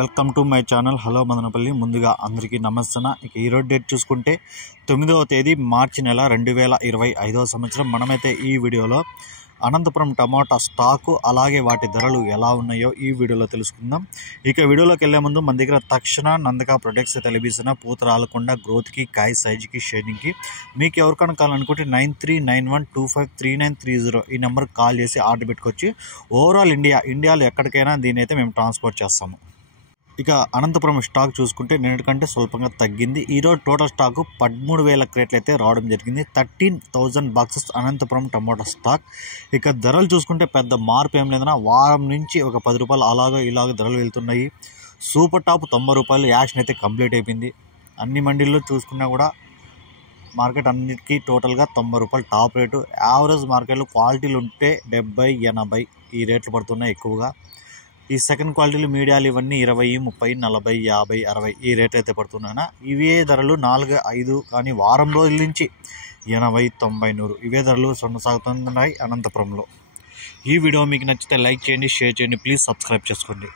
Welcome to my channel. Hello Madanapalle. ముందుగా అందరికీ నమస్తే. ఇక ఈరోజు డేట్ చూసుకుంటే 9వ తేదీ మార్చి నెల 2025వ సంవత్సరం. మనమైతే ఈ వీడియోలో అనంతపురం టమాటా స్టాకు అలాగే వాటి ధరలు ఎలా ఉన్నాయో ఈ వీడియోలో తెలుసుకుందాం. ఇక వీడియోలోకి వెళ్ళే ముందు మన దగ్గర తక్షణ నందక ప్రొడక్ట్స్ అయితే లభిస్తున్న పూత రాలకుండా గ్రోత్కి, కాయ సైజుకి, షేడింగ్కి మీకు ఎవరికైనా కావాలనుకుంటే 9391253930 ఈ నెంబర్కి కాల్ చేసి ఆర్డర్ పెట్టుకొచ్చి ఓవరాల్ ఇండియాలో ఎక్కడికైనా దీని అయితే మేము ట్రాన్స్పోర్ట్ చేస్తాము. ఇక అనంతపురం స్టాక్ చూసుకుంటే నిన్నటికంటే స్వల్పంగా తగ్గింది. ఈరోజు టోటల్ స్టాకు 13,000 క్రేట్లు అయితే రావడం జరిగింది. 13,000 బాక్సెస్ అనంతపురం టమాటా స్టాక్. ఇక ధరలు చూసుకుంటే పెద్ద మార్పు ఏం లేదన్నా వారం నుంచి ఒక 10 రూపాయలు అలాగో ఇలాగ ధరలు వెళ్తున్నాయి. సూపర్ టాప్ 90 రూపాయలు యాక్షన్ అయితే కంప్లీట్ అయిపోయింది. అన్ని మండీల్లో చూసుకున్నా కూడా మార్కెట్ అన్నిటికీ టోటల్గా 90 రూపాయలు టాప్ రేటు. యావరేజ్ మార్కెట్లో క్వాలిటీలు ఉంటే 70, 80 ఈ రేట్లు పడుతున్నాయి ఎక్కువగా. ఈ సెకండ్ క్వాలిటీలు మీడియాలు ఇవన్నీ 20, 30, 40, 50, 60 ఈ రేట్ అయితే పడుతున్నాయి. ఇవే ధరలు 4, 5 కానీ వారం రోజుల నుంచి 80, 90, 100 ఇవే ధరలు కొనసాగుతున్నాయి అనంతపురంలో. ఈ వీడియో మీకు నచ్చితే లైక్ చేయండి, షేర్ చేయండి, ప్లీజ్ సబ్స్క్రైబ్ చేసుకోండి.